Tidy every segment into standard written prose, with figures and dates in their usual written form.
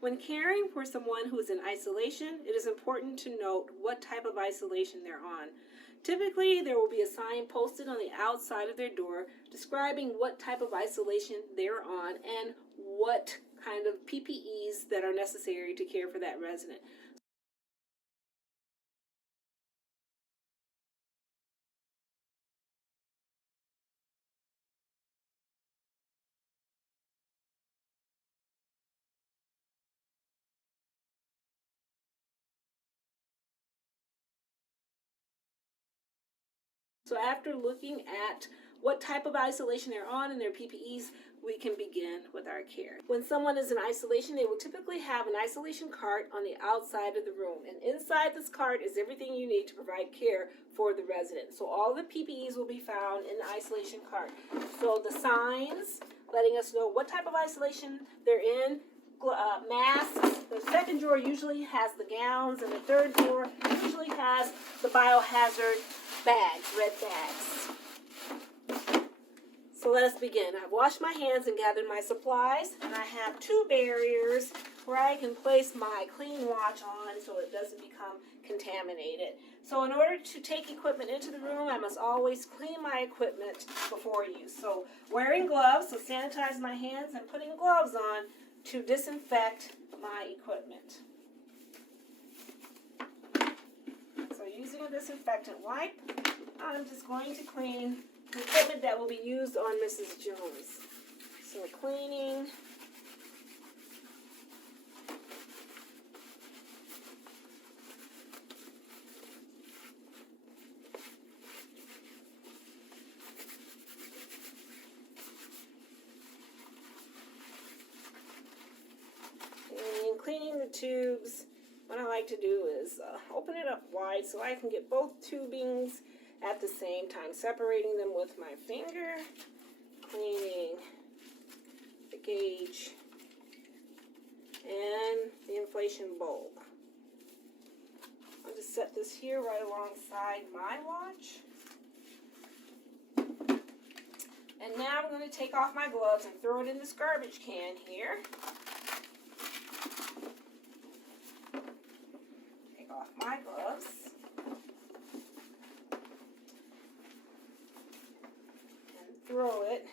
When caring for someone who is in isolation, it is important to note what type of isolation they're on. Typically, there will be a sign posted on the outside of their door describing what type of isolation they're on and what kind of PPEs that are necessary to care for that resident. So after looking at what type of isolation they're on and their PPEs, we can begin with our care. When someone is in isolation, they will typically have an isolation cart on the outside of the room. And inside this cart is everything you need to provide care for the resident. So all the PPEs will be found in the isolation cart. So the signs letting us know what type of isolation they're in, masks. The second drawer usually has the gowns, and the third drawer usually has the biohazard bags, red bags. So let us begin. I've washed my hands and gathered my supplies, and I have 2 barriers where I can place my clean watch on so it doesn't become contaminated. So in order to take equipment into the room, I must always clean my equipment before use. So wearing gloves, so sanitize my hands, and putting gloves on to disinfect my equipment. So using a disinfectant wipe, I'm just going to clean the equipment that will be used on Mrs. Jones. So cleaning. And cleaning the tubes, what I like to do is open it up wide so I can get both tubings at the same time, separating them with my finger, cleaning the gauge and the inflation bulb. I'll just set this here right alongside my watch. And now I'm going to take off my gloves and throw it in this garbage can here. Take off my gloves. Throw it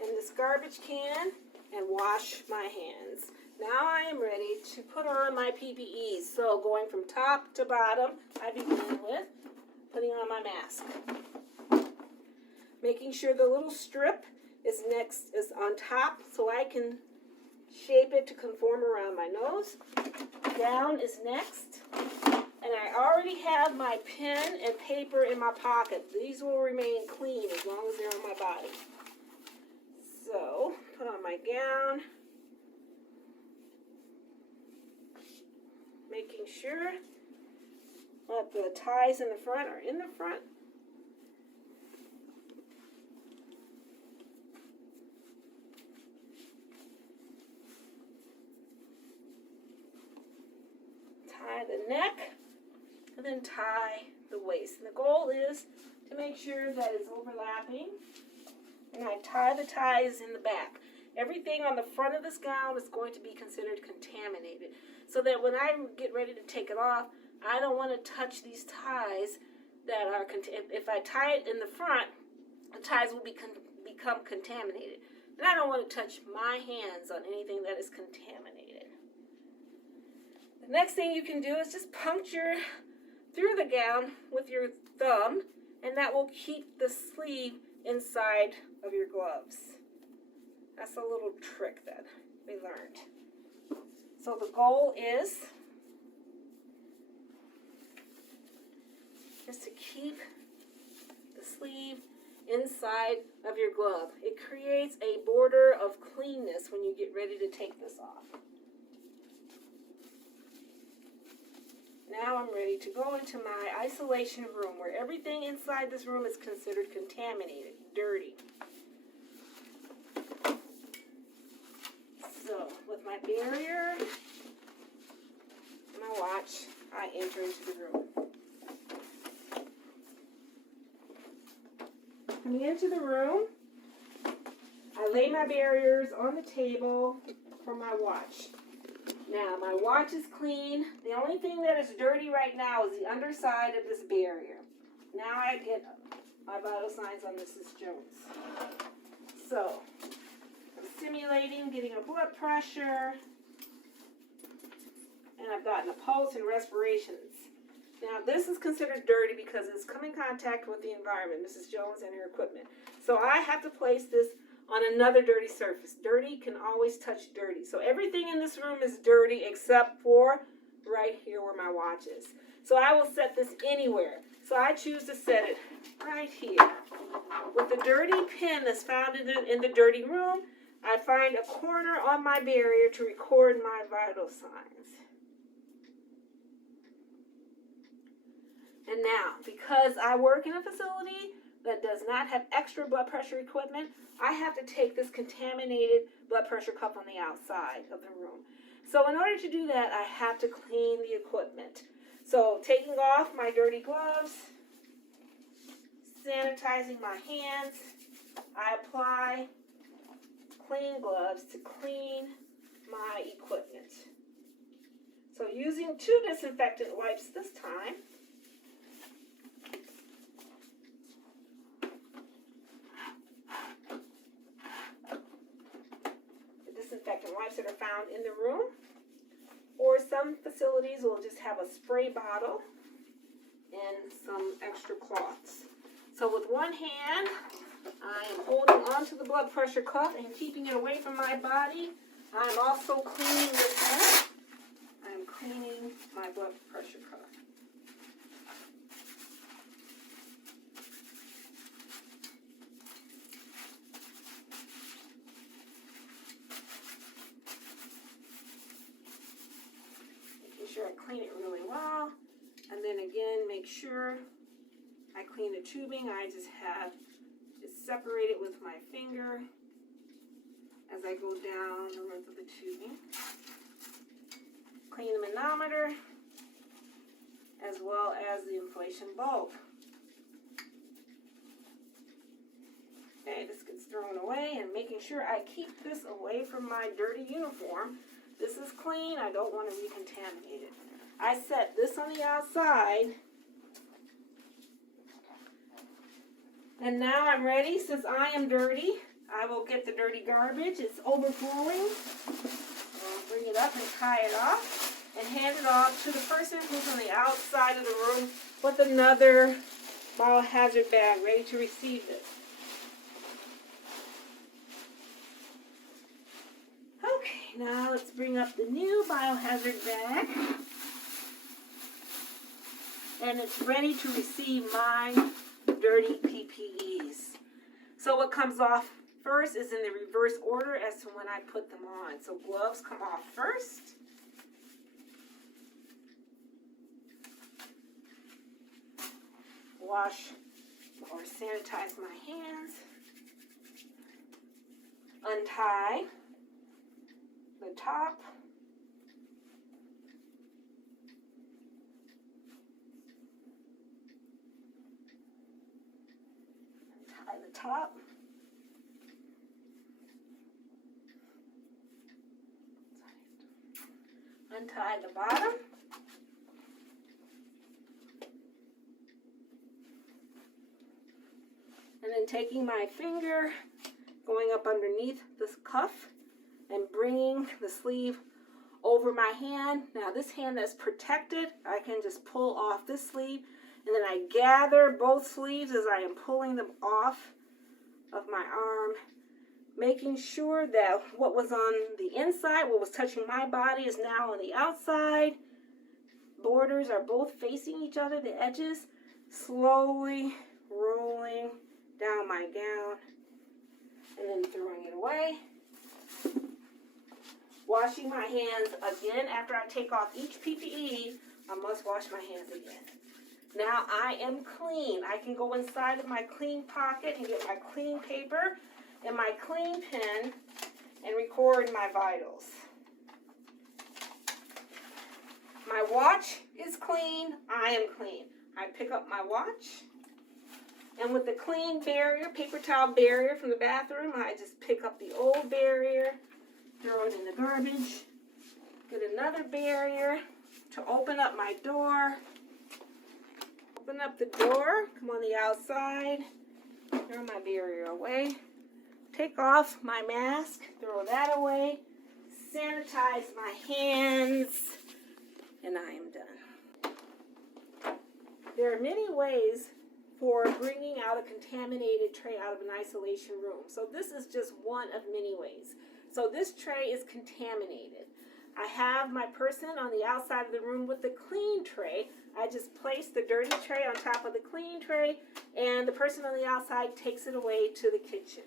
in this garbage can and wash my hands. Now I am ready to put on my PPEs. So going from top to bottom, I begin with putting on my mask. Making sure the little strip is on top so I can shape it to conform around my nose. Down is next. And I already have my pen and paper in my pocket. These will remain clean as long as they're on my body. So, put on my gown. Making sure that the ties in the front are in the front. Tie the neck. And then tie the waist. And the goal is to make sure that it's overlapping. And I tie the ties in the back. Everything on the front of this gown is going to be considered contaminated. So that when I get ready to take it off, I don't want to touch these ties that are if I tie it in the front, the ties will become contaminated. And I don't want to touch my hands on anything that is contaminated. The next thing you can do is just puncture through the gown with your thumb, and that will keep the sleeve inside of your gloves. That's a little trick that we learned. So the goal is to keep the sleeve inside of your glove. It creates a border of cleanness when you get ready to take this off. Now I'm ready to go into my isolation room where everything inside this room is considered contaminated, dirty. So with my barrier and my watch, I enter into the room. Coming into the room, I lay my barriers on the table for my watch. Now, my watch is clean. The only thing that is dirty right now is the underside of this barrier. Now I get my vital signs on Mrs. Jones. So, I'm simulating getting a blood pressure, and I've gotten a pulse and respirations. Now, this is considered dirty because it's come in contact with the environment, Mrs. Jones and her equipment. So I have to place this on another dirty surface. Dirty can always touch dirty. So everything in this room is dirty except for right here where my watch is. So I will set this anywhere. So I choose to set it right here. With the dirty pin that's found in the dirty room, I find a corner on my barrier to record my vital signs. And now, because I work in a facility that does not have extra blood pressure equipment, I have to take this contaminated blood pressure cuff on the outside of the room. So in order to do that, I have to clean the equipment. So taking off my dirty gloves, sanitizing my hands, I apply clean gloves to clean my equipment. So using 2 disinfectant wipes this time. Disinfectant wipes that are found in the room, or some facilities will just have a spray bottle and some extra cloths. So with one hand, I am holding onto the blood pressure cuff and keeping it away from my body. I'm also cleaning this one. I'm cleaning my blood pressure cuff. Sure I clean it really well, and then again make sure I clean the tubing. I just separate it with my finger as I go down the length of the tubing. Clean the manometer as well as the inflation bulb. Okay, this gets thrown away, and making sure I keep this away from my dirty uniform. This is clean. I don't want to recontaminate it. I set this on the outside. And now I'm ready. Since I am dirty, I will get the dirty garbage. It's overflowing. I'll bring it up and tie it off and hand it off to the person who's on the outside of the room with another biohazard bag ready to receive it. Okay, now let's bring up the new biohazard bag. And it's ready to receive my dirty PPEs. So what comes off first is in the reverse order as to when I put them on. So gloves come off first. Wash or sanitize my hands. Untie the top. Untie the top. Untie the bottom. And then taking my finger, going up underneath this cuff and bringing the sleeve over my hand. Now this hand that's protected, I can just pull off this sleeve, and then I gather both sleeves as I am pulling them off of my arm, making sure that what was on the inside, what was touching my body, is now on the outside. Borders are both facing each other, the edges, slowly rolling down my gown and then throwing it away. Washing my hands again after I take off each PPE. I must wash my hands again. Now I am clean. I can go inside of my clean pocket and get my clean paper and my clean pen and record my vitals. My watch is clean. I am clean. I pick up my watch, and with the clean barrier, paper towel barrier from the bathroom, I just pick up the old barrier, throw it in the garbage, Get another barrier to open up my door. Open up the door, come on the outside, throw my barrier away. Take off my mask, throw that away. Sanitize my hands, and I am done. There are many ways for bringing out a contaminated tray out of an isolation room. So this is just one of many ways. So this tray is contaminated. I have my person on the outside of the room with the clean tray. I just place the dirty tray on top of the clean tray, and the person on the outside takes it away to the kitchen.